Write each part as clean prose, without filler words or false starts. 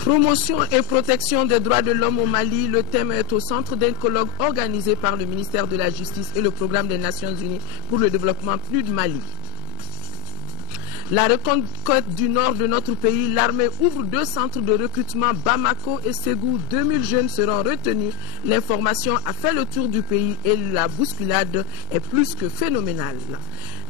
Promotion et protection des droits de l'homme au Mali, le thème est au centre d'un colloque organisé par le ministère de la Justice et le Programme des Nations Unies pour le développement PNUD Mali. La reconquête du nord de notre pays, l'armée ouvre 2 centres de recrutement, Bamako et Ségou. 2000 jeunes seront retenus. L'information a fait le tour du pays et la bousculade est plus que phénoménale.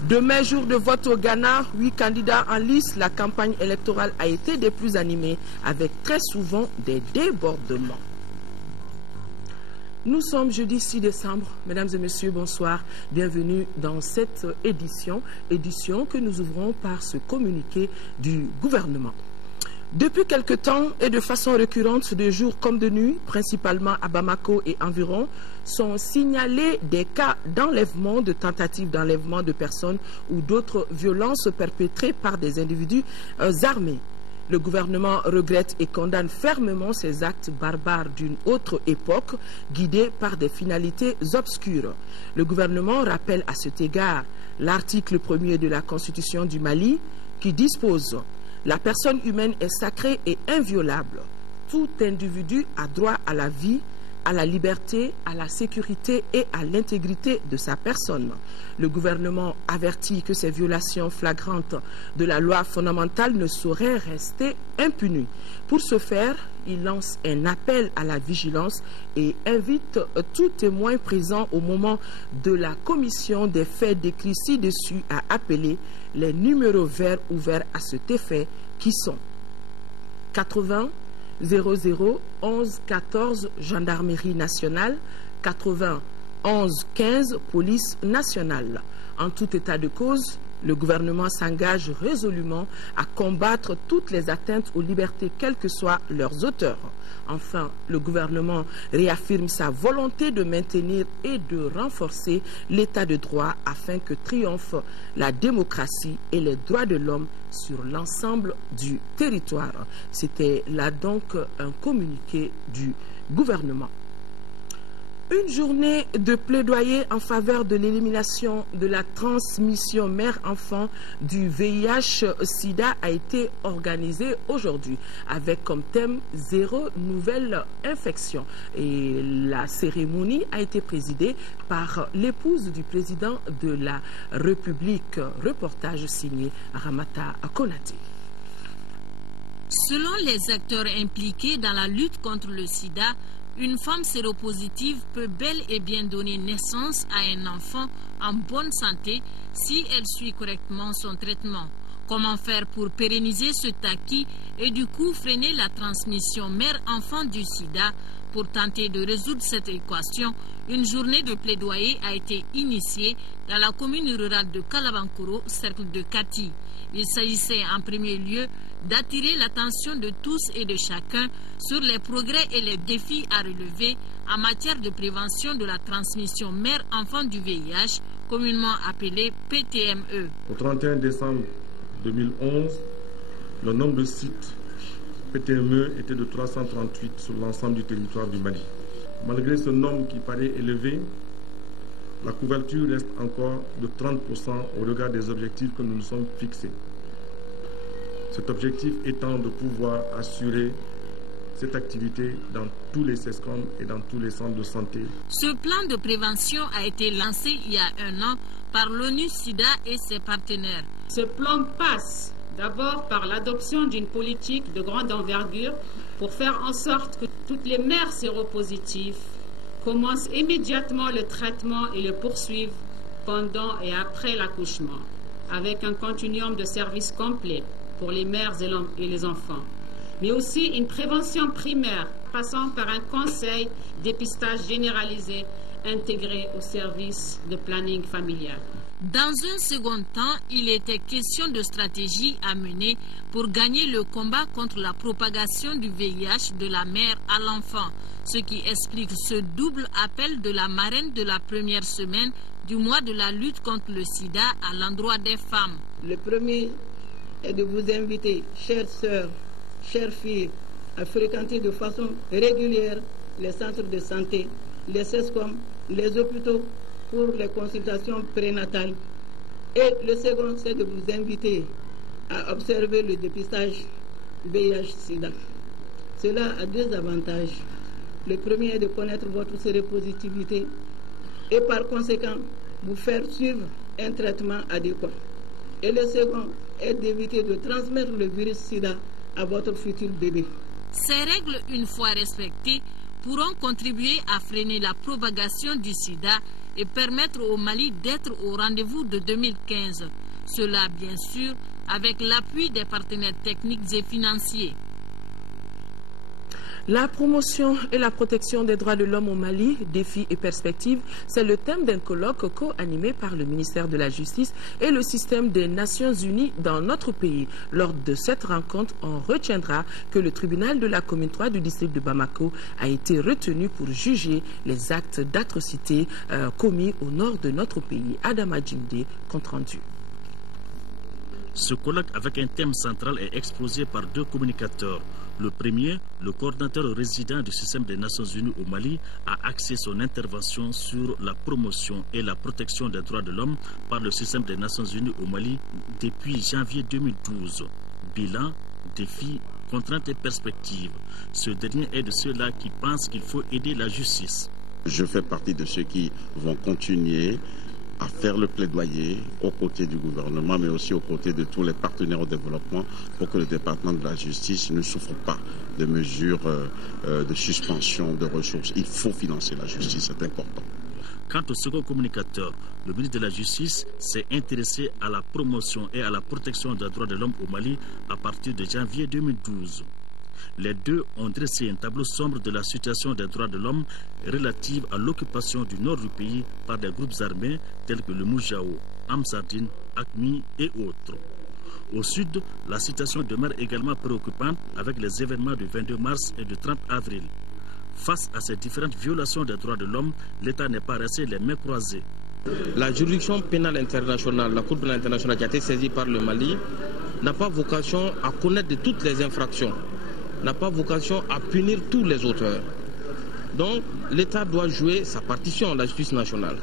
Demain, jour de vote au Ghana, 8 candidats en lice. La campagne électorale a été des plus animées avec très souvent des débordements. Nous sommes jeudi 6 décembre. Mesdames et messieurs, bonsoir. Bienvenue dans cette édition que nous ouvrons par ce communiqué du gouvernement. Depuis quelque temps et de façon récurrente, de jour comme de nuit, principalement à Bamako et environ, sont signalés des cas d'enlèvement, de tentatives d'enlèvement de personnes ou d'autres violences perpétrées par des individus armés. Le gouvernement regrette et condamne fermement ces actes barbares d'une autre époque, guidés par des finalités obscures. Le gouvernement rappelle à cet égard l'article 1er de la Constitution du Mali qui dispose « La personne humaine est sacrée et inviolable. Tout individu a droit à la vie, à la liberté, à la sécurité et à l'intégrité de sa personne. » Le gouvernement avertit que ces violations flagrantes de la loi fondamentale ne sauraient rester impunies. Pour ce faire, il lance un appel à la vigilance et invite tout témoin présent au moment de la commission des faits décrits ci-dessus à appeler les numéros verts ouverts à cet effet qui sont 80 00 11 14 Gendarmerie nationale, 80 11 15 Police nationale. En tout état de cause, le gouvernement s'engage résolument à combattre toutes les atteintes aux libertés, quels que soient leurs auteurs. Enfin, le gouvernement réaffirme sa volonté de maintenir et de renforcer l'état de droit afin que triomphe la démocratie et les droits de l'homme sur l'ensemble du territoire. C'était là donc un communiqué du gouvernement. Une journée de plaidoyer en faveur de l'élimination de la transmission mère-enfant du VIH-Sida a été organisée aujourd'hui avec comme thème « Zéro nouvelle infection ». Et la cérémonie a été présidée par l'épouse du président de la République. Reportage signé Ramata Konate. Selon les acteurs impliqués dans la lutte contre le sida, une femme séropositive peut bel et bien donner naissance à un enfant en bonne santé si elle suit correctement son traitement. Comment faire pour pérenniser cet acquis et du coup freiner la transmission mère-enfant du sida? Pour tenter de résoudre cette équation, une journée de plaidoyer a été initiée dans la commune rurale de Kalabankoro, cercle de Kati. Il s'agissait en premier lieu d'attirer l'attention de tous et de chacun sur les progrès et les défis à relever en matière de prévention de la transmission mère-enfant du VIH, communément appelé PTME. Au 31 décembre 2011, le nombre de sites PTME était de 338 sur l'ensemble du territoire du Mali. Malgré ce nombre qui paraît élevé, la couverture reste encore de 30% au regard des objectifs que nous nous sommes fixés. Cet objectif étant de pouvoir assurer cette activité dans tous les CESCOM et dans tous les centres de santé. Ce plan de prévention a été lancé il y a 1 an par l'ONU-SIDA et ses partenaires. Ce plan passe d'abord par l'adoption d'une politique de grande envergure pour faire en sorte que toutes les mères séropositives commencent immédiatement le traitement et le poursuivent pendant et après l'accouchement, avec un continuum de services complet pour les mères et les enfants, mais aussi une prévention primaire passant par un conseil dépistage généralisé intégré au service de planning familial. Dans un second temps, il était question de stratégie à mener pour gagner le combat contre la propagation du VIH de la mère à l'enfant, ce qui explique ce double appel de la marraine de la première semaine du mois de la lutte contre le sida à l'endroit des femmes. Le premier est de vous inviter, chères sœurs, chères filles, à fréquenter de façon régulière les centres de santé, les CESCOM, les hôpitaux pour les consultations prénatales Et le second, c'est de vous inviter à observer le dépistage VIH-Sida. Cela a deux avantages. Le premier est de connaître votre séropositivité et par conséquent vous faire suivre un traitement adéquat. Et le second est d'éviter de transmettre le virus SIDA à votre futur bébé. Ces règles, une fois respectées, pourront contribuer à freiner la propagation du sida et permettre au Mali d'être au rendez-vous de 2015. Cela, bien sûr, avec l'appui des partenaires techniques et financiers. La promotion et la protection des droits de l'homme au Mali, défis et perspectives, c'est le thème d'un colloque co-animé par le ministère de la Justice et le système des Nations Unies dans notre pays. Lors de cette rencontre, on retiendra que le tribunal de la commune 3 du district de Bamako a été retenu pour juger les actes d'atrocité commis au nord de notre pays. Adama Djimde, compte rendu. Ce colloque avec un thème central est exposé par deux communicateurs. Le premier, le coordinateur résident du système des Nations Unies au Mali, a axé son intervention sur la promotion et la protection des droits de l'homme par le système des Nations Unies au Mali depuis janvier 2012. Bilan, défis, contraintes et perspectives. Ce dernier est de ceux-là qui pensent qu'il faut aider la justice. Je fais partie de ceux qui vont continuer à faire le plaidoyer aux côtés du gouvernement, mais aussi aux côtés de tous les partenaires au développement pour que le département de la justice ne souffre pas de mesures de suspension de ressources. Il faut financer la justice, c'est important. Quant au second communicateur, le ministre de la Justice s'est intéressé à la promotion et à la protection des droits de l'homme au Mali à partir de janvier 2012. Les deux ont dressé un tableau sombre de la situation des droits de l'homme relative à l'occupation du nord du pays par des groupes armés tels que le Moujao, Amsardine, ACMI et autres. Au sud, la situation demeure également préoccupante avec les événements du 22 mars et du 30 avril. Face à ces différentes violations des droits de l'homme, l'État n'est pas resté les mains croisées. La juridiction pénale internationale, la Cour pénale internationale qui a été saisie par le Mali, n'a pas vocation à connaître de toutes les infractions, n'a pas vocation à punir tous les auteurs. Donc l'État doit jouer sa partition, la justice nationale.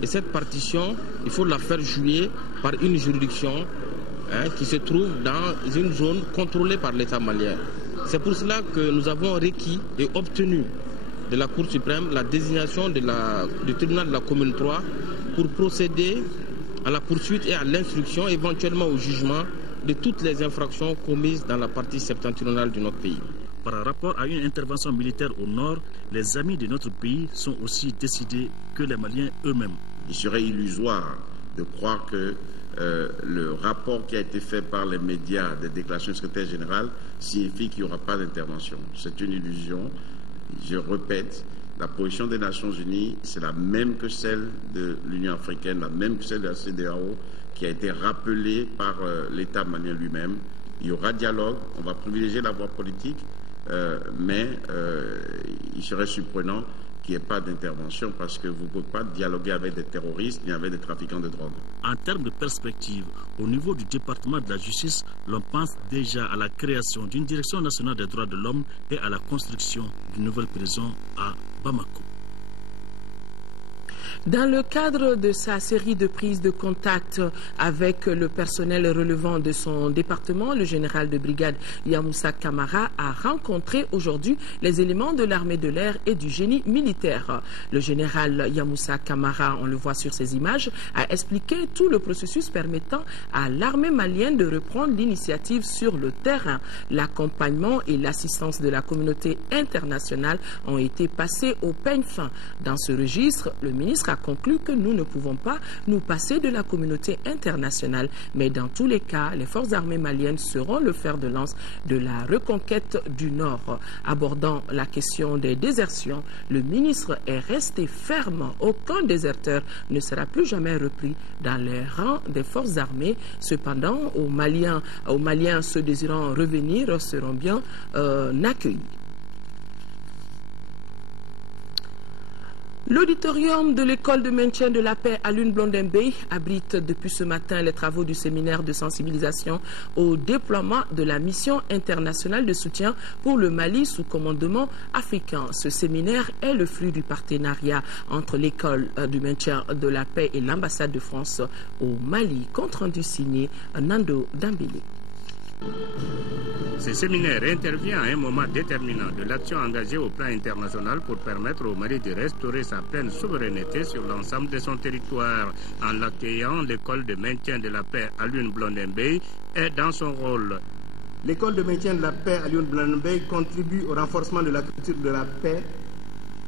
Et cette partition, il faut la faire jouer par une juridiction qui se trouve dans une zone contrôlée par l'État malien. C'est pour cela que nous avons requis et obtenu de la Cour suprême la désignation du tribunal de la commune 3 pour procéder à la poursuite et à l'instruction, éventuellement au jugement, de toutes les infractions commises dans la partie septentrionale de notre pays. Par rapport à une intervention militaire au nord, les amis de notre pays sont aussi décidés que les Maliens eux-mêmes. Il serait illusoire de croire que le rapport qui a été fait par les médias des déclarations du secrétaire général signifie qu'il n'y aura pas d'intervention. C'est une illusion. Je répète, la position des Nations Unies, c'est la même que celle de l'Union africaine, la même que celle de la CEDEAO, qui a été rappelée par l'État malien lui-même. Il y aura dialogue, on va privilégier la voie politique, mais il serait surprenant qu'il n'y ait pas d'intervention parce que vous ne pouvez pas dialoguer avec des terroristes ni avec des trafiquants de drogue. En termes de perspective, au niveau du département de la justice, l'on pense déjà à la création d'une direction nationale des droits de l'homme et à la construction d'une nouvelle prison à Bamako. Dans le cadre de sa série de prises de contact avec le personnel relevant de son département, le général de brigade Yamoussa Kamara a rencontré aujourd'hui les éléments de l'armée de l'air et du génie militaire. Le général Yamoussa Kamara, on le voit sur ces images, a expliqué tout le processus permettant à l'armée malienne de reprendre l'initiative sur le terrain. L'accompagnement et l'assistance de la communauté internationale ont été passés au peigne fin. Dans ce registre, le ministre a conclu que nous ne pouvons pas nous passer de la communauté internationale, mais dans tous les cas, les forces armées maliennes seront le fer de lance de la reconquête du Nord. Abordant la question des désertions, le ministre est resté ferme. Aucun déserteur ne sera plus jamais repris dans les rangs des forces armées. Cependant, aux Maliens ceux désirant revenir seront bien accueillis. L'auditorium de l'école de maintien de la paix à Blondin-Bey abrite depuis ce matin les travaux du séminaire de sensibilisation au déploiement de la mission internationale de soutien pour le Mali sous commandement africain. Ce séminaire est le fruit du partenariat entre l'école du maintien de la paix et l'ambassade de France au Mali. Compte rendu signé Nando Dambélé. Ce séminaire intervient à un moment déterminant de l'action engagée au plan international pour permettre au Mali de restaurer sa pleine souveraineté sur l'ensemble de son territoire. En l'accueillant, l'école de maintien de la paix à Blondin-Bey est dans son rôle. L'école de maintien de la paix à Blondin-Bey contribue au renforcement de la culture de la paix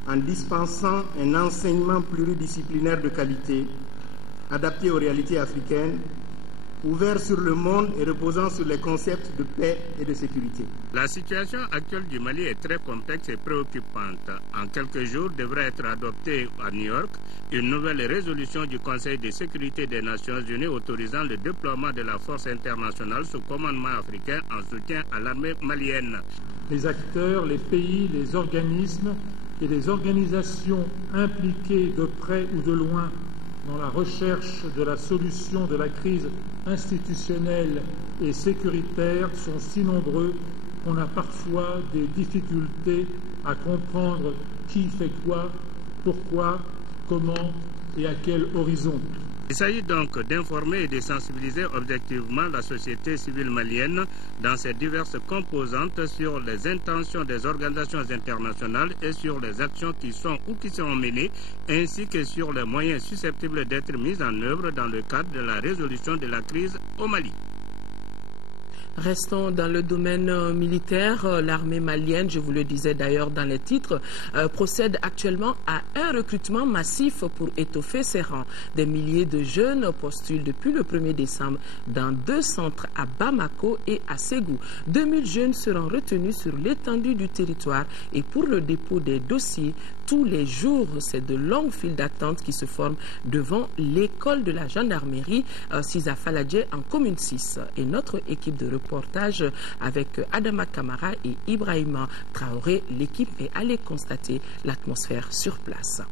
en dispensant un enseignement pluridisciplinaire de qualité, adapté aux réalités africaines, ouvert sur le monde et reposant sur les concepts de paix et de sécurité. La situation actuelle du Mali est très complexe et préoccupante. En quelques jours, devrait être adoptée à New York une nouvelle résolution du Conseil de sécurité des Nations Unies autorisant le déploiement de la force internationale sous commandement africain en soutien à l'armée malienne. Les acteurs, les pays, les organismes et les organisations impliquées de près ou de loin dans la recherche de la solution de la crise institutionnelle et sécuritaire sont si nombreux qu'on a parfois des difficultés à comprendre qui fait quoi, pourquoi, comment et à quel horizon. Il s'agit donc d'informer et de sensibiliser objectivement la société civile malienne dans ses diverses composantes sur les intentions des organisations internationales et sur les actions qui sont ou qui seront menées, ainsi que sur les moyens susceptibles d'être mis en œuvre dans le cadre de la résolution de la crise au Mali. Restons dans le domaine militaire. L'armée malienne, je vous le disais d'ailleurs dans les titres, procède actuellement à un recrutement massif pour étoffer ses rangs. Des milliers de jeunes postulent depuis le 1er décembre dans 2 centres à Bamako et à Ségou. 2000 jeunes seront retenus sur l'étendue du territoire et pour le dépôt des dossiers, tous les jours, c'est de longues files d'attente qui se forment devant l'école de la gendarmerie Sisa Faladje en commune 6. Et notre équipe de reportage avec Adama Kamara et Ibrahima Traoré, l'équipe est allée constater l'atmosphère sur place.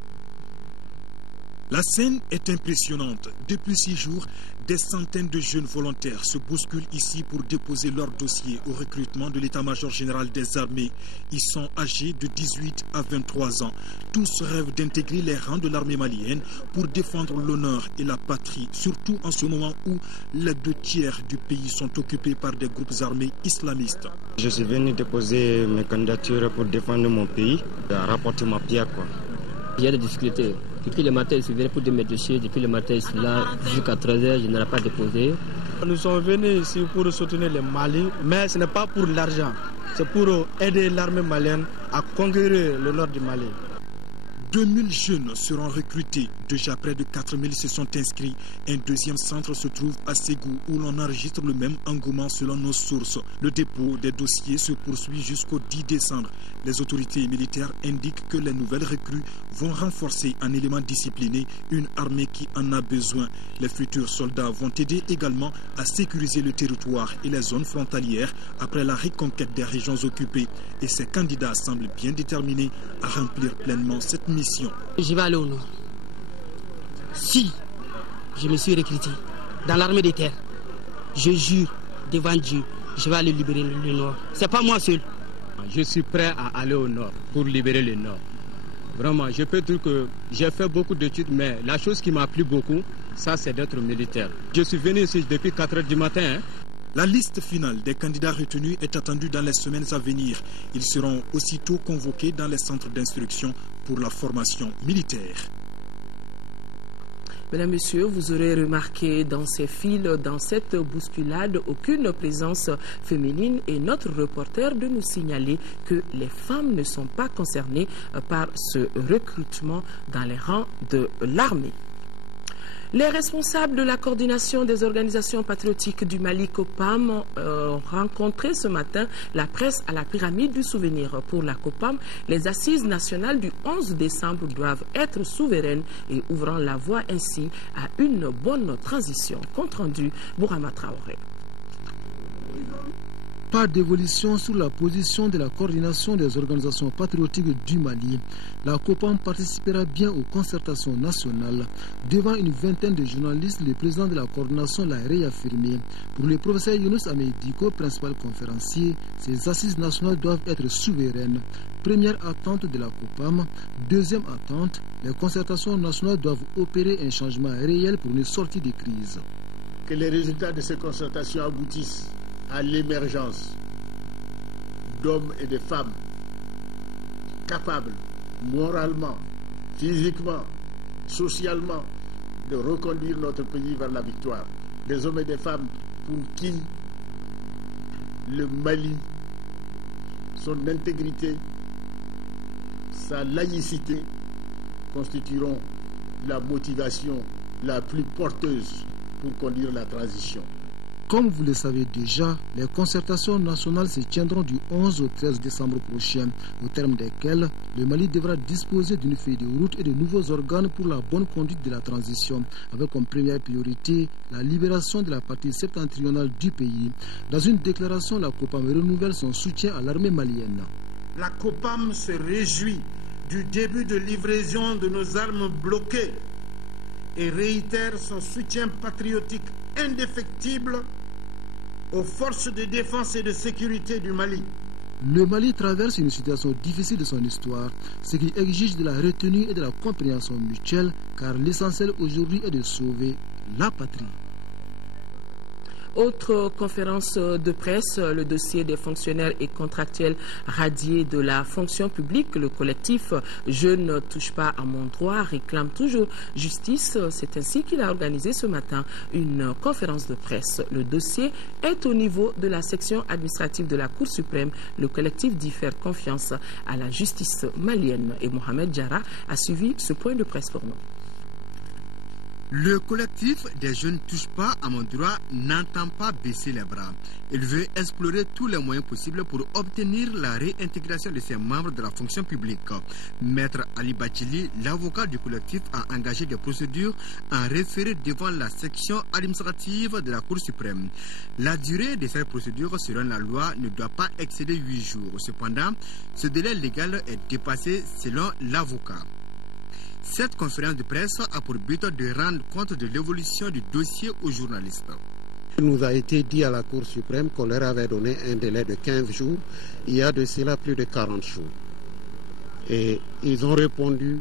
La scène est impressionnante. Depuis 6 jours, des centaines de jeunes volontaires se bousculent ici pour déposer leur dossier au recrutement de l'état-major général des armées. Ils sont âgés de 18 à 23 ans. Tous rêvent d'intégrer les rangs de l'armée malienne pour défendre l'honneur et la patrie, surtout en ce moment où les 2 tiers du pays sont occupés par des groupes armés islamistes. Je suis venu déposer mes candidatures pour défendre mon pays, rapporter ma pierre, quoi. Il y a des difficultés. Depuis le matin, je suis venu pour mes dossiers. Depuis le matin, je suis là jusqu'à 13h, je ne l'ai pas déposé. Nous sommes venus ici pour soutenir le Mali, mais ce n'est pas pour l'argent. C'est pour aider l'armée malienne à conquérir le nord du Mali. 2000 jeunes seront recrutés. Déjà près de 4000 se sont inscrits. Un deuxième centre se trouve à Ségou où l'on enregistre le même engouement selon nos sources. Le dépôt des dossiers se poursuit jusqu'au 10 décembre. Les autorités militaires indiquent que les nouvelles recrues vont renforcer en éléments disciplinés une armée qui en a besoin. Les futurs soldats vont aider également à sécuriser le territoire et les zones frontalières après la reconquête des régions occupées. Et ces candidats semblent bien déterminés à remplir pleinement cette mission. Je vais aller au nord. Si je me suis recruté dans l'armée des terres, je jure devant Dieu, je vais aller libérer le nord. C'est pas moi seul. Je suis prêt à aller au nord pour libérer le nord. Vraiment, je peux dire que j'ai fait beaucoup d'études, mais la chose qui m'a plu beaucoup, ça c'est d'être militaire. Je suis venu ici depuis 4 h du matin. La liste finale des candidats retenus est attendue dans les semaines à venir. Ils seront aussitôt convoqués dans les centres d'instruction pour la formation militaire. Mesdames, Messieurs, vous aurez remarqué dans ces files, dans cette bousculade, aucune présence féminine et notre reporter de nous signaler que les femmes ne sont pas concernées par ce recrutement dans les rangs de l'armée. Les responsables de la coordination des organisations patriotiques du Mali, COPAM, ont rencontré ce matin la presse à la pyramide du souvenir. Pour la COPAM, les assises nationales du 11 décembre doivent être souveraines et ouvrant la voie ainsi à une bonne transition. Compte rendu, Bourama Traoré. Pas d'évolution sur la position de la coordination des organisations patriotiques du Mali. La COPAM participera bien aux concertations nationales. Devant une vingtaine de journalistes, le président de la coordination l'a réaffirmé. Pour le professeur Younous Ameidiko, principal conférencier, ces assises nationales doivent être souveraines. Première attente de la COPAM. Deuxième attente, les concertations nationales doivent opérer un changement réel pour une sortie de crise. Que les résultats de ces concertations aboutissent à l'émergence d'hommes et de femmes capables, moralement, physiquement, socialement, de reconduire notre pays vers la victoire. Des hommes et des femmes pour qui le Mali, son intégrité, sa laïcité constitueront la motivation la plus porteuse pour conduire la transition. Comme vous le savez déjà, les concertations nationales se tiendront du 11 au 13 décembre prochain, au terme desquelles le Mali devra disposer d'une feuille de route et de nouveaux organes pour la bonne conduite de la transition, avec comme première priorité la libération de la partie septentrionale du pays. Dans une déclaration, la COPAM renouvelle son soutien à l'armée malienne. La COPAM se réjouit du début de livraison de nos armes bloquées et réitère son soutien patriotique indéfectible aux forces de défense et de sécurité du Mali. Le Mali traverse une situation difficile de son histoire, ce qui exige de la retenue et de la compréhension mutuelle, car l'essentiel aujourd'hui est de sauver la patrie. Autre conférence de presse, le dossier des fonctionnaires et contractuels radiés de la fonction publique. Le collectif Je ne touche pas à mon droit réclame toujours justice. C'est ainsi qu'il a organisé ce matin une conférence de presse. Le dossier est au niveau de la section administrative de la Cour suprême. Le collectif dit faire confiance à la justice malienne. Et Mohamed Diarra a suivi ce point de presse pour nous. Le collectif des Je ne touche pas à mon droit n'entend pas baisser les bras. Il veut explorer tous les moyens possibles pour obtenir la réintégration de ses membres de la fonction publique. Maître Ali Bachili, l'avocat du collectif, a engagé des procédures en référé devant la section administrative de la Cour suprême. La durée de ces procédures, selon la loi, ne doit pas excéder 8 jours. Cependant, ce délai légal est dépassé selon l'avocat. Cette conférence de presse a pour but de rendre compte de l'évolution du dossier aux journalistes. Il nous a été dit à la Cour suprême qu'on leur avait donné un délai de 15 jours. Il y a de cela plus de 40 jours. Et ils ont répondu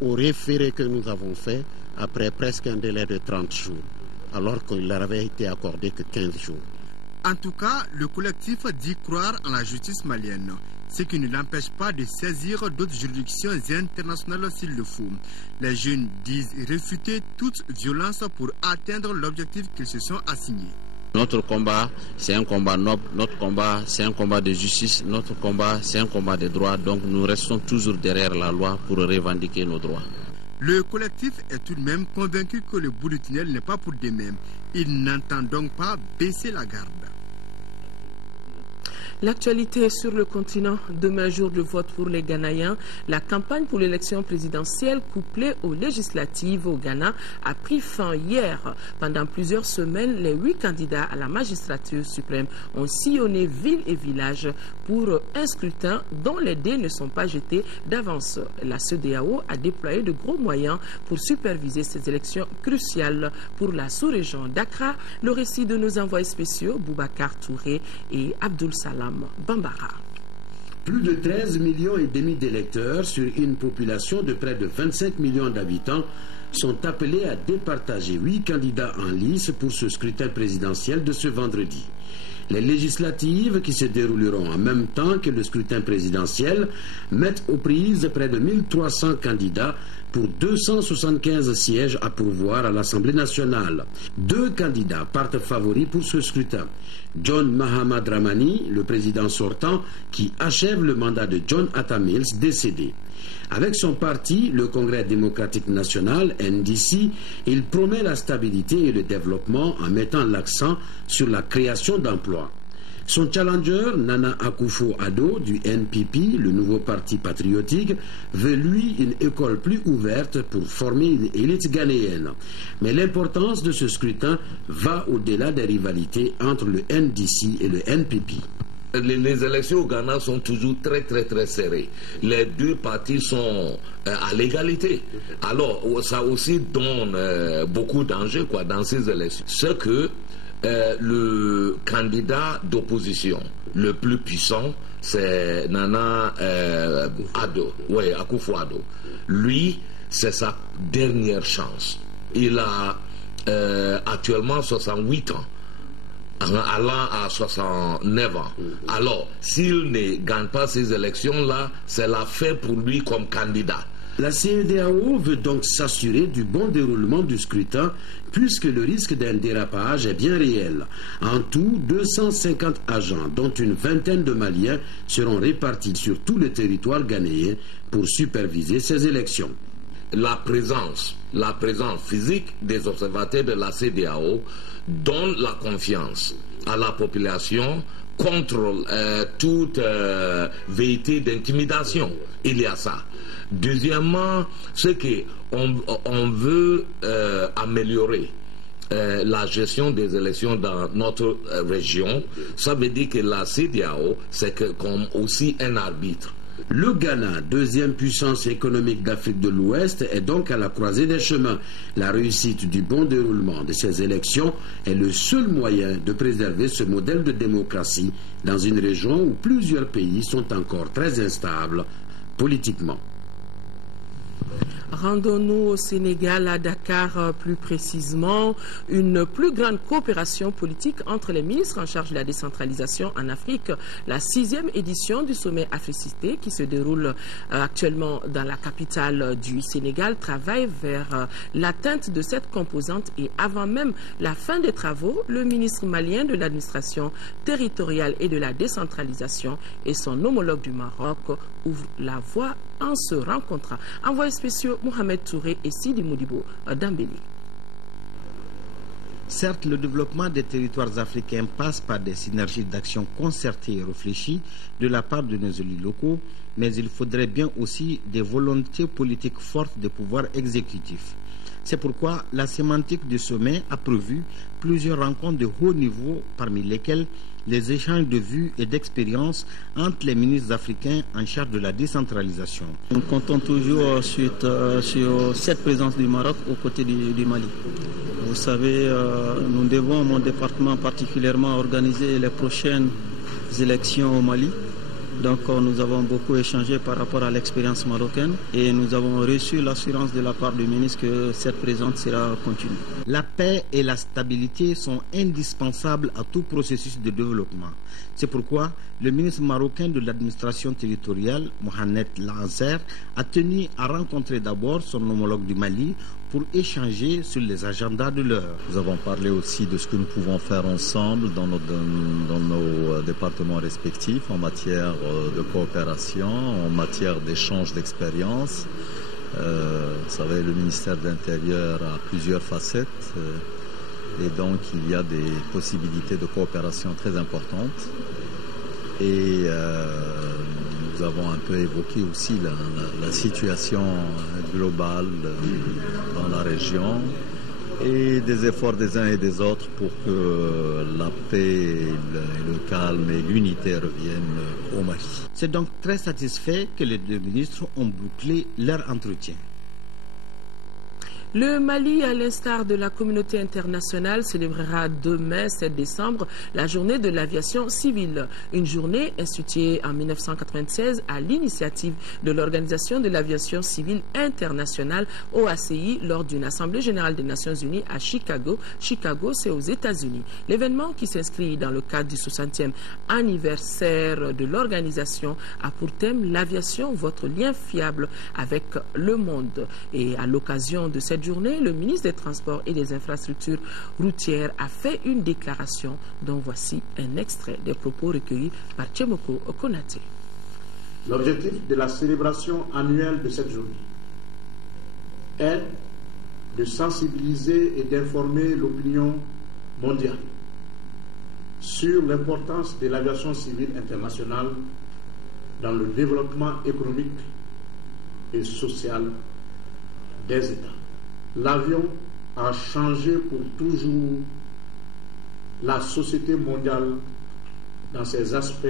au référé que nous avons fait après presque un délai de 30 jours, alors qu'il leur avait été accordé que 15 jours. En tout cas, le collectif dit croire en la justice malienne, ce qui ne l'empêche pas de saisir d'autres juridictions internationales s'il le faut. Les jeunes disent refuter toute violence pour atteindre l'objectif qu'ils se sont assignés. Notre combat, c'est un combat noble, notre combat, c'est un combat de justice, notre combat, c'est un combat de droits, donc nous restons toujours derrière la loi pour revendiquer nos droits. Le collectif est tout de même convaincu que le bout du tunnel n'est pas pour demain. Il n'entend donc pas baisser la garde. L'actualité sur le continent, demain jour de vote pour les Ghanéens. La campagne pour l'élection présidentielle couplée aux législatives au Ghana a pris fin hier. Pendant plusieurs semaines, les 8 candidats à la magistrature suprême ont sillonné ville et village pour un scrutin dont les dés ne sont pas jetés d'avance. La CEDEAO a déployé de gros moyens pour superviser ces élections cruciales pour la sous-région d'Accra. Le récit de nos envoyés spéciaux, Boubacar Touré et Abdoul Salam Bambara. Plus de 13,5 millions d'électeurs sur une population de près de 25 millions d'habitants sont appelés à départager 8 candidats en lice pour ce scrutin présidentiel de ce vendredi. Les législatives, qui se dérouleront en même temps que le scrutin présidentiel, mettent aux prises près de 1300 candidats pour 275 sièges à pourvoir à l'Assemblée nationale. 2 candidats partent favoris pour ce scrutin. John Mahama Dramani, le président sortant, qui achève le mandat de John Atta Mills, décédé. Avec son parti, le Congrès démocratique national, NDC, il promet la stabilité et le développement en mettant l'accent sur la création d'emplois. Son challenger, Nana Akufo-Addo du NPP, le nouveau parti patriotique, veut lui une école plus ouverte pour former une élite ghanéenne. Mais l'importance de ce scrutin va au-delà des rivalités entre le NDC et le NPP. Les élections au Ghana sont toujours très serrées. Les deux partis sont à l'égalité. Alors, ça aussi donne beaucoup d'enjeux dans ces élections. Ce que le candidat d'opposition le plus puissant, c'est Nana Akufo-Addo. Lui, c'est sa dernière chance. Il a actuellement 68 ans. Allant à 69 ans. Alors, s'il ne gagne pas ces élections-là, c'est la fin pour lui comme candidat. La CEDEAO veut donc s'assurer du bon déroulement du scrutin, puisque le risque d'un dérapage est bien réel. En tout, 250 agents, dont une vingtaine de Maliens, seront répartis sur tout le territoire ghanéen pour superviser ces élections. La présence physique des observateurs de la CEDEAO donne la confiance à la population contre toute velléité d'intimidation. Il y a ça. Deuxièmement, c'est qu'on veut améliorer la gestion des élections dans notre région. Ça veut dire que la CEDEAO, c'est comme aussi un arbitre. Le Ghana, deuxième puissance économique d'Afrique de l'Ouest, est donc à la croisée des chemins. La réussite du bon déroulement de ces élections est le seul moyen de préserver ce modèle de démocratie dans une région où plusieurs pays sont encore très instables politiquement. Rendons-nous au Sénégal, à Dakar plus précisément. Une plus grande coopération politique entre les ministres en charge de la décentralisation en Afrique. La 6e édition du sommet Africité qui se déroule actuellement dans la capitale du Sénégal travaille vers l'atteinte de cette composante et avant même la fin des travaux, le ministre malien de l'administration territoriale et de la décentralisation et son homologue du Maroc ouvrent la voie en se rencontrant. Envoyés spéciaux Mohamed Touré et Sidi Modibo d'Ambéli. Certes, le développement des territoires africains passe par des synergies d'action concertées et réfléchies de la part de nos élus locaux, mais il faudrait bien aussi des volontés politiques fortes des pouvoirs exécutifs. C'est pourquoi la sémantique du sommet a prévu plusieurs rencontres de haut niveau, parmi lesquelles les échanges de vues et d'expériences entre les ministres africains en charge de la décentralisation. Nous comptons toujours sur cette présence du Maroc aux côtés du Mali. Vous savez, nous devons, mon département particulièrement, organiser les prochaines élections au Mali. Donc nous avons beaucoup échangé par rapport à l'expérience marocaine et nous avons reçu l'assurance de la part du ministre que cette présence sera continue. La paix et la stabilité sont indispensables à tout processus de développement. C'est pourquoi le ministre marocain de l'administration territoriale, Mohamed Lazer, a tenu à rencontrer d'abord son homologue du Mali pour échanger sur les agendas de l'heure. Nous avons parlé aussi de ce que nous pouvons faire ensemble dans nos départements respectifs en matière de coopération, en matière d'échange d'expériences. Vous savez, le ministère de l'Intérieur a plusieurs facettes et donc il y a des possibilités de coopération très importantes. Et nous avons un peu évoqué aussi la situation globale dans la région et des efforts des uns et des autres pour que la paix, le calme et l'unité reviennent au Mali. C'est donc très satisfait que les deux ministres ont bouclé leur entretien. Le Mali, à l'instar de la communauté internationale, célébrera demain, 7 décembre, la journée de l'aviation civile. Une journée instituée en 1996 à l'initiative de l'Organisation de l'aviation civile internationale, OACI, lors d'une Assemblée générale des Nations unies à Chicago. Chicago, c'est aux États-Unis. L'événement, qui s'inscrit dans le cadre du 60e anniversaire de l'organisation, a pour thème l'aviation, votre lien fiable avec le monde. Et à l'occasion de cette journée, le ministre des Transports et des Infrastructures routières a fait une déclaration dont voici un extrait des propos recueillis par Tchemoko Okonate. L'objectif de la célébration annuelle de cette journée est de sensibiliser et d'informer l'opinion mondiale sur l'importance de l'aviation civile internationale dans le développement économique et social des États. L'avion a changé pour toujours la société mondiale dans ses aspects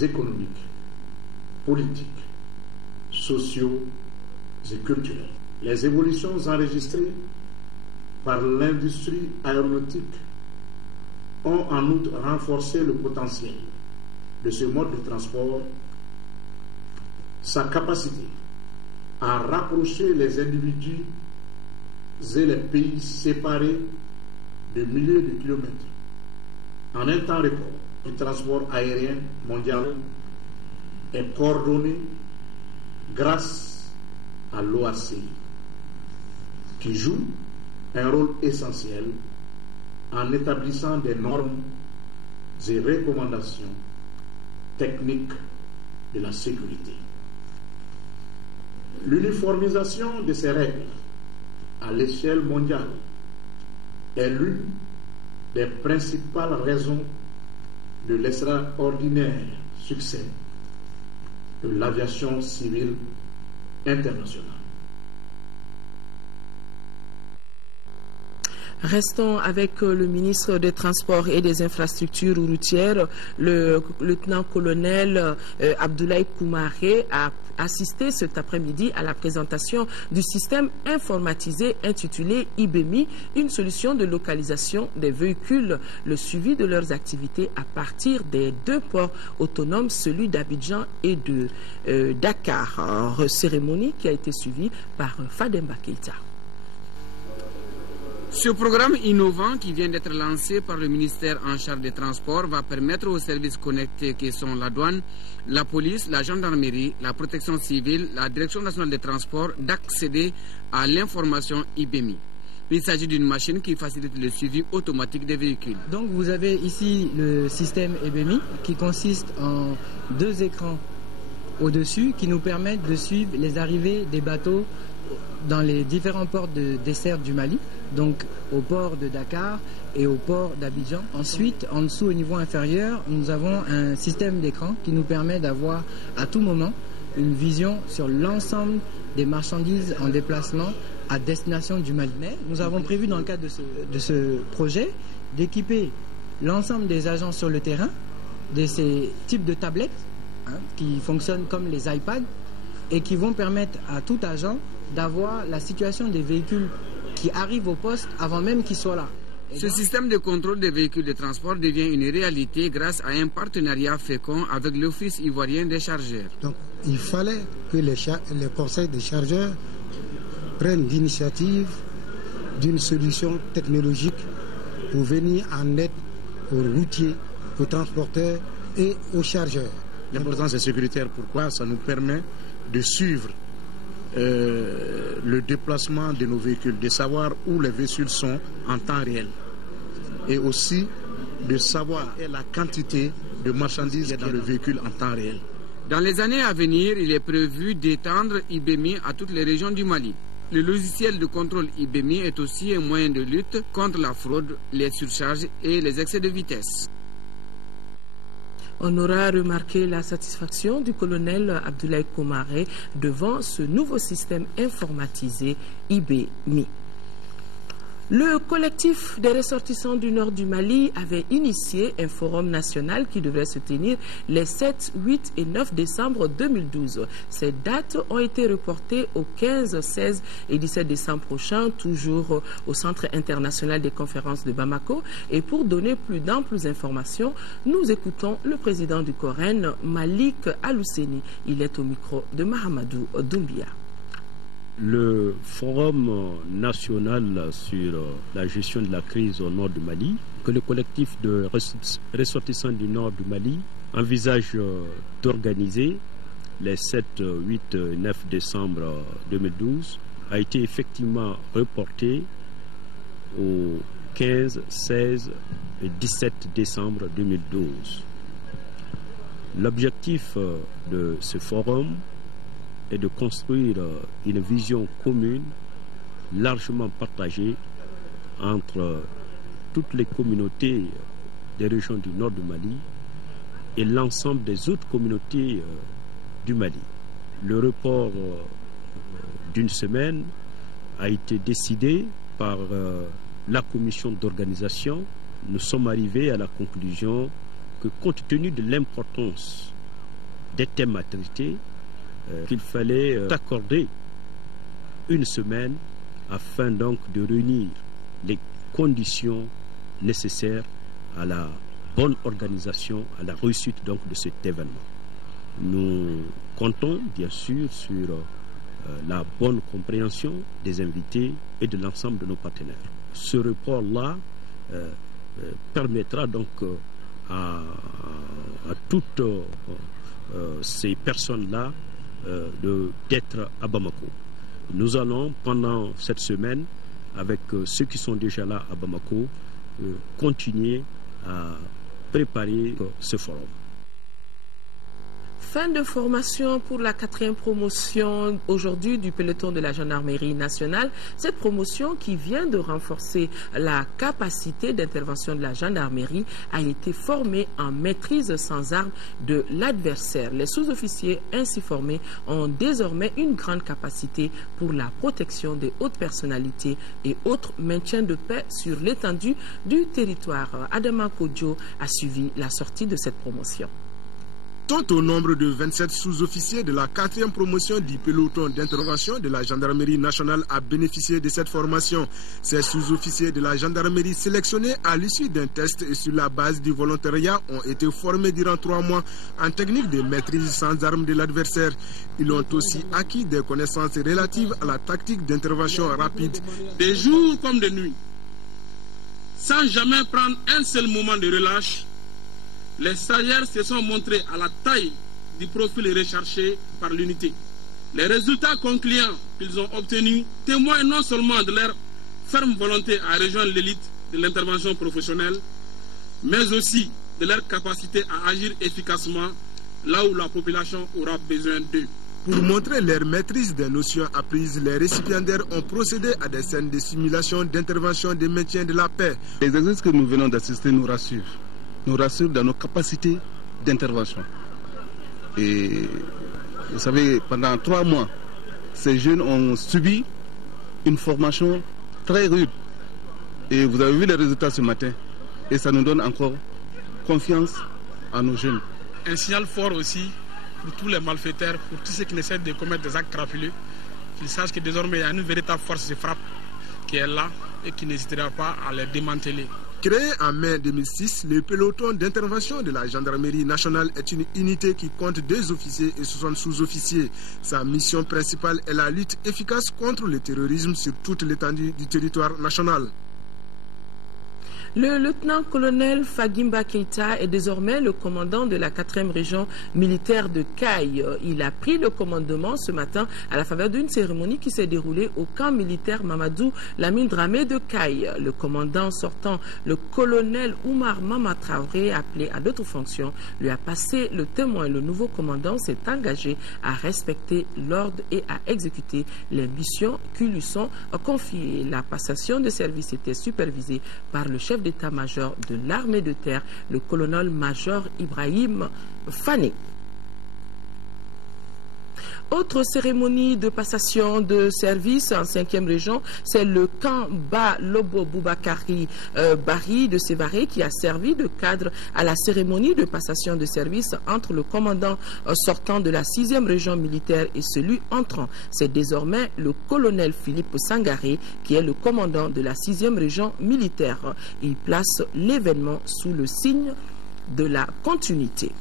économiques, politiques, sociaux et culturels. Les évolutions enregistrées par l'industrie aéronautique ont en outre renforcé le potentiel de ce mode de transport, sa capacité à rapprocher les individus et les pays séparés de milliers de kilomètres en un temps record. Le transport aérien mondial est coordonné grâce à l'OACI, qui joue un rôle essentiel en établissant des normes et recommandations techniques de la sécurité. L'uniformisation de ces règles à l'échelle mondiale est l'une des principales raisons de l'extraordinaire succès de l'aviation civile internationale. Restons avec le ministre des Transports et des Infrastructures routières. Le lieutenant-colonel Abdoulaye Koumaré a assisté cet après-midi à la présentation du système informatisé intitulé IBEMI, une solution de localisation des véhicules, le suivi de leurs activités à partir des deux ports autonomes, celui d'Abidjan et de Dakar. Cérémonie qui a été suivie par Fademba Keïta. Ce programme innovant qui vient d'être lancé par le ministère en charge des transports va permettre aux services connectés qui sont la douane, la police, la gendarmerie, la protection civile, la direction nationale des transports d'accéder à l'information IBEMI. Il s'agit d'une machine qui facilite le suivi automatique des véhicules. Donc vous avez ici le système IBEMI qui consiste en deux écrans au-dessus qui nous permettent de suivre les arrivées des bateaux dans les différents ports de dessert du Mali, donc au port de Dakar et au port d'Abidjan. Ensuite, en dessous, au niveau inférieur, nous avons un système d'écran qui nous permet d'avoir à tout moment une vision sur l'ensemble des marchandises en déplacement à destination du Mali. Mais nous avons prévu dans le cadre de ce projet d'équiper l'ensemble des agents sur le terrain de ces types de tablettes qui fonctionnent comme les iPads et qui vont permettre à tout agent d'avoir la situation des véhicules qui arrivent au poste avant même qu'ils soient là. Ce système de contrôle des véhicules de transport devient une réalité grâce à un partenariat fécond avec l'Office ivoirien des chargeurs. Donc, il fallait que les conseils des chargeurs prennent l'initiative d'une solution technologique pour venir en aide aux routiers, aux transporteurs et aux chargeurs. L'importance est sécuritaire. Pourquoi? Ça nous permet de suivre le déplacement de nos véhicules, de savoir où les véhicules sont en temps réel et aussi de savoir la quantité de marchandises dans le véhicule en temps réel. Dans les années à venir, il est prévu d'étendre IBEMI à toutes les régions du Mali. Le logiciel de contrôle IBEMI est aussi un moyen de lutte contre la fraude, les surcharges et les excès de vitesse. On aura remarqué la satisfaction du colonel Abdoulaye Koumaré devant ce nouveau système informatisé IBEMI. Le collectif des ressortissants du nord du Mali avait initié un forum national qui devrait se tenir les 7, 8 et 9 décembre 2012. Ces dates ont été reportées aux 15, 16 et 17 décembre prochains, toujours au Centre international des conférences de Bamako. Et pour donner plus d'amples informations, nous écoutons le président du COREN, Malik Alousseni. Il est au micro de Mahamadou Doumbia. Le forum national sur la gestion de la crise au nord du Mali, que le collectif de ressortissants du nord du Mali envisage d'organiser les 7, 8 et 9 décembre 2012, a été effectivement reporté au 15, 16 et 17 décembre 2012. L'objectif de ce forum est de construire une vision commune, largement partagée entre toutes les communautés des régions du nord du Mali et l'ensemble des autres communautés du Mali. Le report d'une semaine a été décidé par la commission d'organisation. Nous sommes arrivés à la conclusion que compte tenu de l'importance des thèmes à traiter, qu'il fallait accorder une semaine afin donc de réunir les conditions nécessaires à la bonne organisation, à la réussite donc de cet événement. Nous comptons bien sûr sur la bonne compréhension des invités et de l'ensemble de nos partenaires. Ce report-là permettra donc à toutes ces personnes-là d'être à Bamako. Nous allons pendant cette semaine, avec ceux qui sont déjà là à Bamako, continuer à préparer ce forum. Fin de formation pour la 4e promotion aujourd'hui du peloton de la gendarmerie nationale. Cette promotion qui vient de renforcer la capacité d'intervention de la gendarmerie a été formée en maîtrise sans armes de l'adversaire. Les sous-officiers ainsi formés ont désormais une grande capacité pour la protection des hautes personnalités et autres maintiens de paix sur l'étendue du territoire. Adama Kodjo a suivi la sortie de cette promotion. Sont au nombre de 27 sous-officiers de la 4e promotion du peloton d'intervention de la gendarmerie nationale à bénéficier de cette formation. Ces sous-officiers de la gendarmerie sélectionnés à l'issue d'un test et sur la base du volontariat ont été formés durant 3 mois en technique de maîtrise sans armes de l'adversaire. Ils ont aussi acquis des connaissances relatives à la tactique d'intervention rapide. Des jours comme de nuits, sans jamais prendre un seul moment de relâche, les stagiaires se sont montrés à la taille du profil recherché par l'unité. Les résultats concluants qu'ils ont obtenus témoignent non seulement de leur ferme volonté à rejoindre l'élite de l'intervention professionnelle, mais aussi de leur capacité à agir efficacement là où la population aura besoin d'eux. Pour montrer leur maîtrise des notions apprises, les récipiendaires ont procédé à des scènes de simulation d'intervention de maintien de la paix. Les exercices que nous venons d'assister nous rassurent dans nos capacités d'intervention. Et vous savez, pendant 3 mois, ces jeunes ont subi une formation très rude. Et vous avez vu les résultats ce matin. Et ça nous donne encore confiance à nos jeunes. Un signal fort aussi pour tous les malfaiteurs, pour tous ceux qui essaient de commettre des actes crapuleux, qu'ils sachent que désormais il y a une véritable force de frappe qui est là et qui n'hésitera pas à les démanteler. Créé en mai 2006, le peloton d'intervention de la gendarmerie nationale est une unité qui compte 2 officiers et 60 sous-officiers. Sa mission principale est la lutte efficace contre le terrorisme sur toute l'étendue du territoire national. Le lieutenant-colonel Fagimba Keïta est désormais le commandant de la 4e région militaire de Caille. Il a pris le commandement ce matin à la faveur d'une cérémonie qui s'est déroulée au camp militaire Mamadou Lamine Dramé de Caille. Le commandant sortant, le colonel Oumar Mama Traoré, appelé à d'autres fonctions, lui a passé le témoin. Le nouveau commandant s'est engagé à respecter l'ordre et à exécuter les missions qui lui sont confiées. La passation de service était supervisée par le chef d'état-major de l'armée de terre, le colonel-major Ibrahim Fane. Autre cérémonie de passation de service en 5e région, c'est le camp Ba-Lobo Boubakari Bari de Sévaré qui a servi de cadre à la cérémonie de passation de service entre le commandant sortant de la 6e région militaire et celui entrant. C'est désormais le colonel Philippe Sangaré qui est le commandant de la 6e région militaire. Il place l'événement sous le signe de la continuité.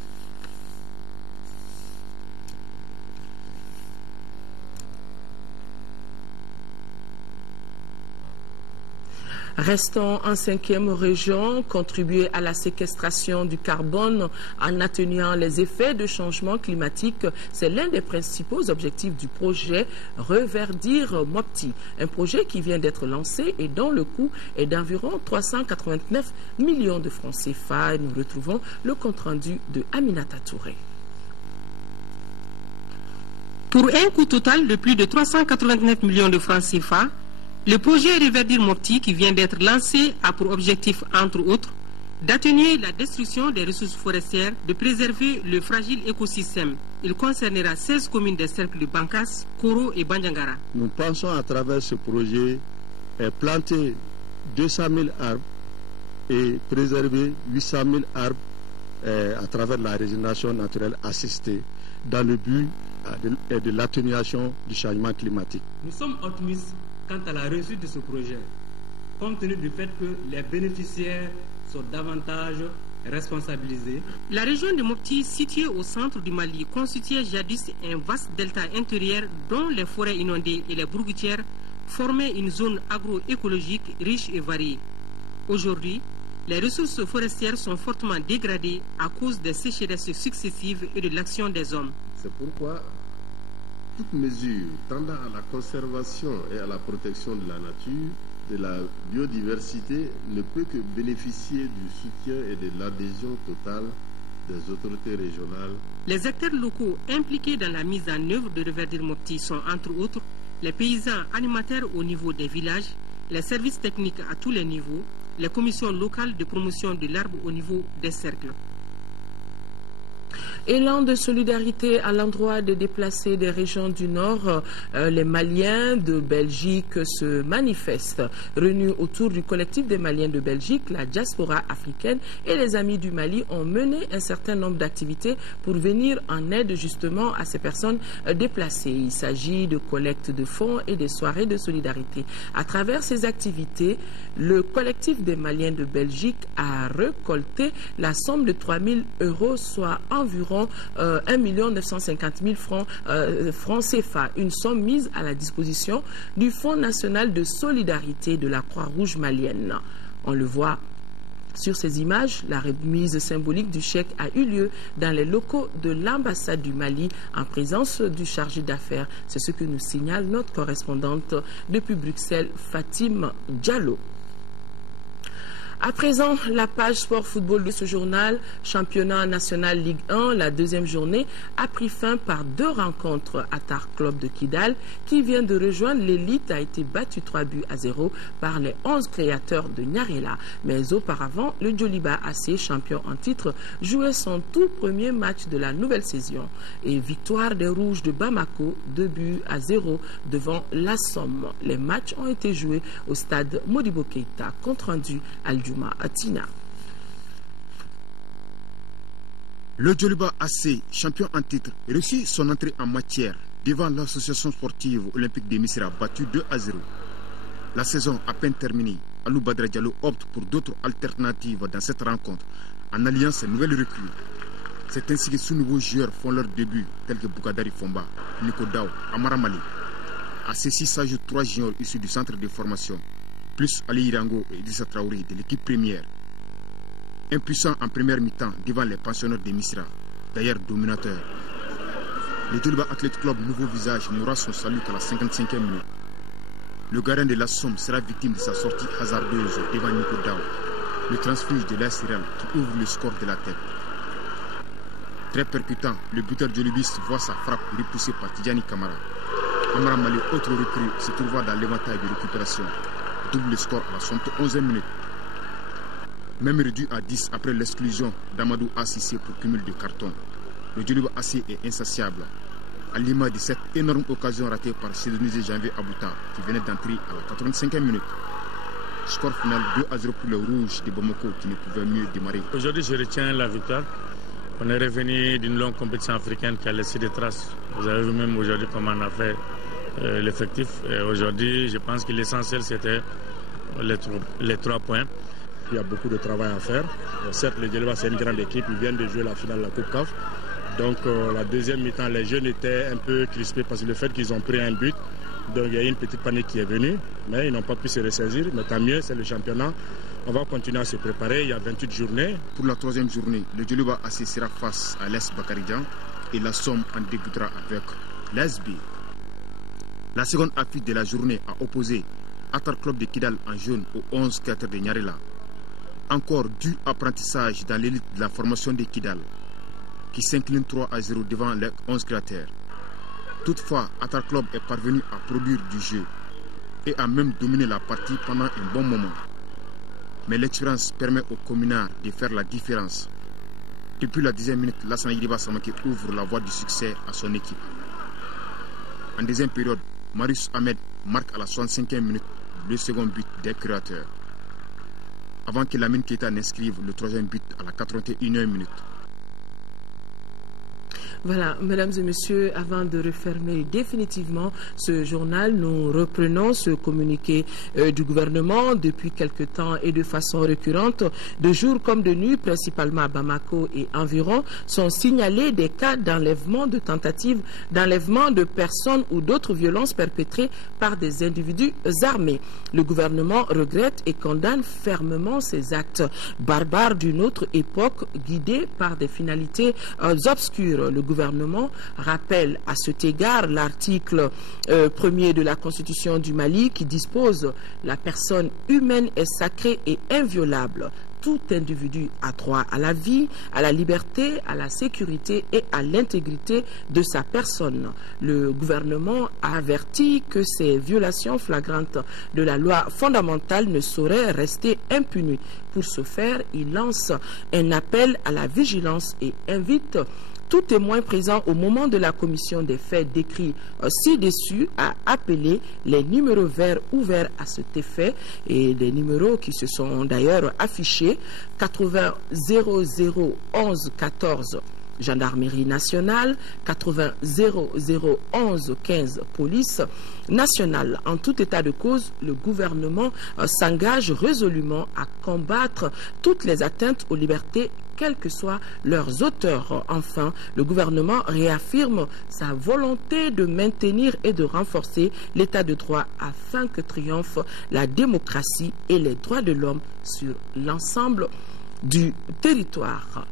Restons en 5e région, contribuer à la séquestration du carbone en atténuant les effets de changement climatique. C'est l'un des principaux objectifs du projet Reverdir Mopti, un projet qui vient d'être lancé et dont le coût est d'environ 389 millions de francs CFA. Nous retrouvons le compte-rendu de Aminata Touré. Pour un coût total de plus de 389 millions de francs CFA, le projet Reverdir Mopti qui vient d'être lancé a pour objectif, entre autres, d'atténuer la destruction des ressources forestières, de préserver le fragile écosystème. Il concernera 16 communes des cercles de Bankas, Koro et Bandiangara. Nous pensons à travers ce projet planter 200 000 arbres et préserver 800 000 arbres à travers la régénération naturelle assistée dans le but de l'atténuation du changement climatique. Nous sommes optimistes quant à la réussite de ce projet, compte tenu du fait que les bénéficiaires sont davantage responsabilisés. La région de Mopti, située au centre du Mali, constituait jadis un vaste delta intérieur dont les forêts inondées et les brougutières formaient une zone agroécologique riche et variée. Aujourd'hui, les ressources forestières sont fortement dégradées à cause des sécheresses successives et de l'action des hommes. C'est pourquoi toute mesure tendant à la conservation et à la protection de la nature, de la biodiversité, ne peut que bénéficier du soutien et de l'adhésion totale des autorités régionales. Les acteurs locaux impliqués dans la mise en œuvre de Reverdir Mopti sont entre autres les paysans animateurs au niveau des villages, les services techniques à tous les niveaux, les commissions locales de promotion de l'arbre au niveau des cercles. Élan de solidarité à l'endroit des déplacés des régions du Nord, les Maliens de Belgique se manifestent. Réunis autour du collectif des Maliens de Belgique, la diaspora africaine et les amis du Mali ont mené un certain nombre d'activités pour venir en aide justement à ces personnes déplacées. Il s'agit de collecte de fonds et des soirées de solidarité. À travers ces activités, le collectif des Maliens de Belgique a récolté la somme de 3 000 €, soit environ 1 950 000 francs CFA, une somme mise à la disposition du Fonds national de solidarité de la Croix-Rouge malienne. On le voit sur ces images, la remise symbolique du chèque a eu lieu dans les locaux de l'ambassade du Mali en présence du chargé d'affaires. C'est ce que nous signale notre correspondante depuis Bruxelles, Fatim Diallo. À présent, la page sport football de ce journal, championnat national Ligue 1, la deuxième journée a pris fin par 2 rencontres. Atar Club de Kidal, qui vient de rejoindre l'élite, a été battu 3-0 par les 11 créateurs de Nyarela. Mais auparavant, le Djoliba AC, champion en titre, jouait son tout premier match de la nouvelle saison. Et victoire des Rouges de Bamako, 2-0 devant la Somme. Les matchs ont été joués au stade Modibo Keïta, compte rendu Atina. Le Djoliba AC, champion en titre, réussit son entrée en matière devant l'association sportive olympique de Missira, battue 2-0. La saison à peine terminée, Alou Badra Diallo opte pour d'autres alternatives dans cette rencontre, en alliant ses nouvelles recrues. C'est ainsi que sous nouveaux joueurs font leur début, tels que Boukadari Fomba, Nico Dao, Amara Mali. À ceci s'ajoutent 3 juniors issus du centre de formation, plus Ali Irango et Idrissa Traoré de l'équipe première. Impuissant en première mi-temps devant les pensionnaires de Misra, d'ailleurs dominateurs. Le Djoliba Athletic Club, nouveau visage, n'aura son salut qu'à la 55e minute. Le gardien de la Somme sera victime de sa sortie hasardeuse devant Nico Dao, le transfuge de l'AS Real qui ouvre le score de la tête. Très percutant, le buteur djolibiste voit sa frappe repoussée par Tidjani Kamara. Amara Mali, autre recrue, se trouva dans l'éventail de récupération. Double le score à la 71e minute. Même réduit à 10 après l'exclusion d'Amadou Assissé pour cumul de cartons. Le Djoliba AC est insatiable. À l'image de cette énorme occasion ratée par Sédonisé Janvier Abouta qui venait d'entrer à la 85e minute. Score final 2-0 pour les Rouges de Bamako qui ne pouvaient mieux démarrer. Aujourd'hui, je retiens la victoire. On est revenu d'une longue compétition africaine qui a laissé des traces. Vous avez vu même aujourd'hui comment on a fait l'effectif. Aujourd'hui, je pense que l'essentiel, c'était les 3 points. Il y a beaucoup de travail à faire. Certes, le Djoliba, c'est une grande équipe. Ils viennent de jouer la finale de la Coupe CAF. Donc, la deuxième mi-temps, les jeunes étaient un peu crispés parce que le fait qu'ils ont pris un but. Donc, il y a eu une petite panique qui est venue. Mais ils n'ont pas pu se ressaisir. Mais tant mieux, c'est le championnat. On va continuer à se préparer. Il y a 28 journées. Pour la 3e journée, le Djoliba AC sera face à l'AS Bakaridjan et la Somme en débutera avec l'ASB. La seconde affiche de la journée a opposé Atar Club de Kidal en jaune aux 11 créateurs de Nyarela. Encore dur apprentissage dans l'élite de la formation de Kidal, qui s'incline 3-0 devant les 11 créateurs. Toutefois, Atar Club est parvenu à produire du jeu et a même dominé la partie pendant un bon moment. Mais l'expérience permet aux communards de faire la différence. Depuis la 10e minute, Lassana Yiriba Samake ouvre la voie du succès à son équipe. En deuxième période, Marius Ahmed marque à la 65e minute le second but des créateurs. Avant que Lamine Keita n'inscrive le troisième but à la 81e minute. Voilà, mesdames et messieurs, avant de refermer définitivement ce journal, nous reprenons ce communiqué du gouvernement depuis quelque temps et de façon récurrente. De jour comme de nuit, principalement à Bamako et environ, sont signalés des cas d'enlèvement, de tentatives d'enlèvement de personnes ou d'autres violences perpétrées par des individus armés. Le gouvernement regrette et condamne fermement ces actes barbares d'une autre époque guidés par des finalités obscures. Le gouvernement rappelle à cet égard l'article 1er de la Constitution du Mali qui dispose « La personne humaine est sacrée et inviolable. Tout individu a droit à la vie, à la liberté, à la sécurité et à l'intégrité de sa personne. » Le gouvernement a averti que ces violations flagrantes de la loi fondamentale ne sauraient rester impunies. Pour ce faire, il lance un appel à la vigilance et invite tout témoin présent au moment de la commission des faits décrits ci-dessus a appelé les numéros verts ouverts à cet effet et des numéros qui se sont d'ailleurs affichés 80 00 11 14 Gendarmerie nationale, 80 00 11 15 Police nationale. En tout état de cause, le gouvernement s'engage résolument à combattre toutes les atteintes aux libertés quels que soient leurs auteurs. Enfin, le gouvernement réaffirme sa volonté de maintenir et de renforcer l'état de droit afin que triomphe la démocratie et les droits de l'homme sur l'ensemble du territoire.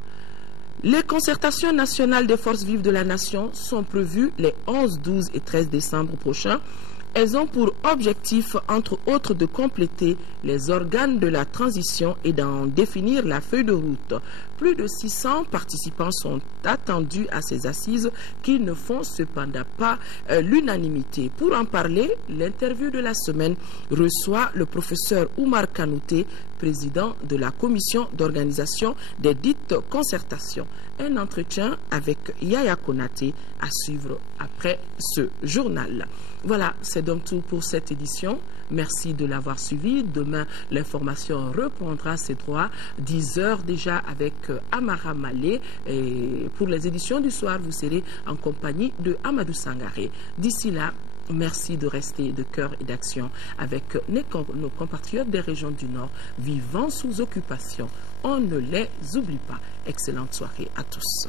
Les concertations nationales des forces vives de la nation sont prévues les 11, 12 et 13 décembre prochains. Elles ont pour objectif, entre autres, de compléter les organes de la transition et d'en définir la feuille de route. Plus de 600 participants sont attendus à ces assises qui ne font cependant pas l'unanimité. Pour en parler, l'interview de la semaine reçoit le professeur Oumar Kanouté, président de la commission d'organisation des dites concertations. Un entretien avec Yaya Konaté à suivre après ce journal. Voilà, c'est donc tout pour cette édition. Merci de l'avoir suivi. Demain, l'information reprendra ses droits. 10 heures déjà avec Amara Malé. Et pour les éditions du soir, vous serez en compagnie de Amadou Sangaré. D'ici là, merci de rester de cœur et d'action avec nos compatriotes des régions du Nord vivant sous occupation. On ne les oublie pas. Excellente soirée à tous.